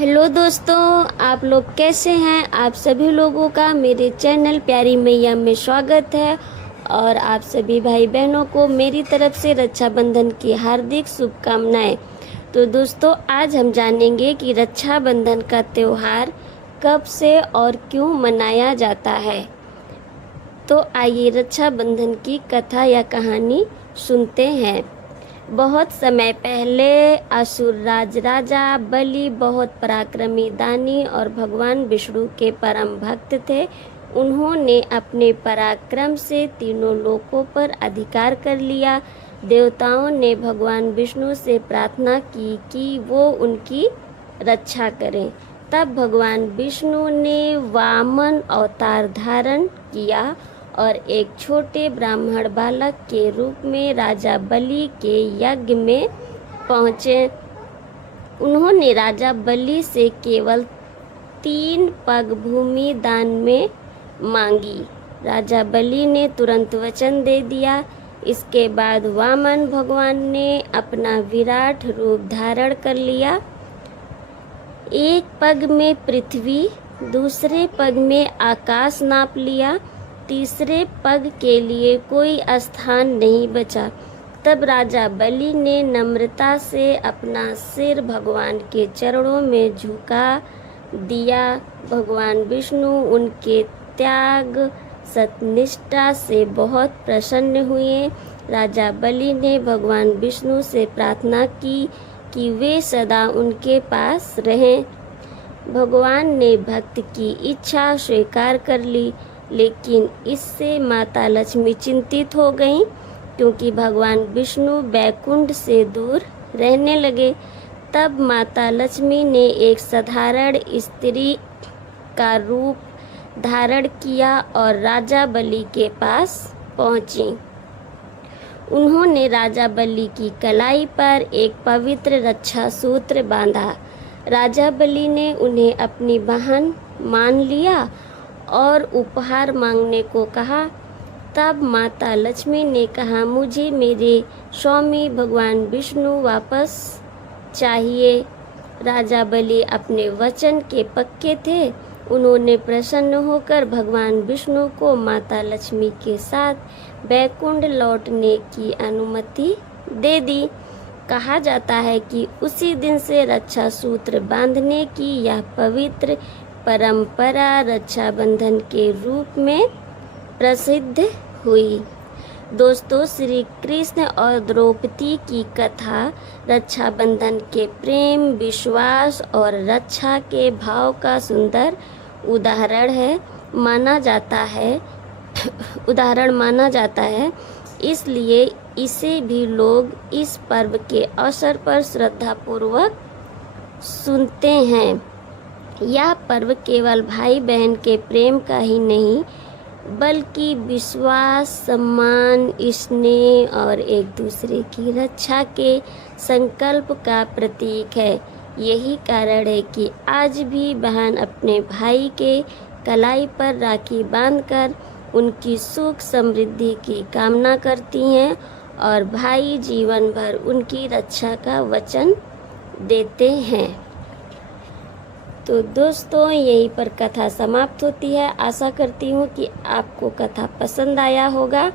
Hello दोस्तों, आप लोग कैसे हैं। आप सभी लोगों का मेरे चैनल प्यारी मैया में स्वागत है और आप सभी भाई बहनों को मेरी तरफ से रक्षाबंधन की हार्दिक शुभकामनाएं। तो दोस्तों, आज हम जानेंगे कि रक्षाबंधन का त्यौहार कब से और क्यों मनाया जाता है। तो आइए रक्षाबंधन की कथा या कहानी सुनते हैं। बहुत समय पहले असुर राजा बलि बहुत पराक्रमी दानी और भगवान विष्णु के परम भक्त थे। उन्होंने अपने पराक्रम से तीनों लोकों पर अधिकार कर लिया। देवताओं ने भगवान विष्णु से प्रार्थना की कि वो उनकी रक्षा करें। तब भगवान विष्णु ने वामन अवतार धारण किया और एक छोटे ब्राह्मण बालक के रूप में राजा बलि के यज्ञ में पहुँचे। उन्होंने राजा बलि से केवल 3 पग भूमि दान में मांगी। राजा बलि ने तुरंत वचन दे दिया। इसके बाद वामन भगवान ने अपना विराट रूप धारण कर लिया। एक पग में पृथ्वी, दूसरे पग में आकाश नाप लिया, तीसरे पग के लिए कोई स्थान नहीं बचा। तब राजा बलि ने नम्रता से अपना सिर भगवान के चरणों में झुका दिया। भगवान विष्णु उनके त्याग सत्यनिष्ठा से बहुत प्रसन्न हुए। राजा बलि ने भगवान विष्णु से प्रार्थना की कि वे सदा उनके पास रहें। भगवान ने भक्त की इच्छा स्वीकार कर ली, लेकिन इससे माता लक्ष्मी चिंतित हो गईं, क्योंकि भगवान विष्णु बैकुंठ से दूर रहने लगे। तब माता लक्ष्मी ने एक साधारण स्त्री का रूप धारण किया और राजा बलि के पास पहुंची। उन्होंने राजा बलि की कलाई पर एक पवित्र रक्षा सूत्र बांधा। राजा बलि ने उन्हें अपनी बहन मान लिया और उपहार मांगने को कहा। तब माता लक्ष्मी ने कहा, मुझे मेरे स्वामी भगवान विष्णु वापस चाहिए। राजा बलि अपने वचन के पक्के थे। उन्होंने प्रसन्न होकर भगवान विष्णु को माता लक्ष्मी के साथ बैकुंठ लौटने की अनुमति दे दी। कहा जाता है कि उसी दिन से रक्षा सूत्र बांधने की यह पवित्र परंपरा रक्षाबंधन के रूप में प्रसिद्ध हुई। दोस्तों, श्री कृष्ण और द्रौपदी की कथा रक्षाबंधन के प्रेम, विश्वास और रक्षा के भाव का सुंदर उदाहरण माना जाता है। इसलिए इसे भी लोग इस पर्व के अवसर पर श्रद्धापूर्वक सुनते हैं। यह पर्व केवल भाई बहन के प्रेम का ही नहीं, बल्कि विश्वास, सम्मान, स्नेह और एक दूसरे की रक्षा के संकल्प का प्रतीक है। यही कारण है कि आज भी बहन अपने भाई के कलाई पर राखी बांधकर उनकी सुख समृद्धि की कामना करती हैं और भाई जीवन भर उनकी रक्षा का वचन देते हैं। तो दोस्तों, यहीं पर कथा समाप्त होती है। आशा करती हूँ कि आपको कथा पसंद आया होगा।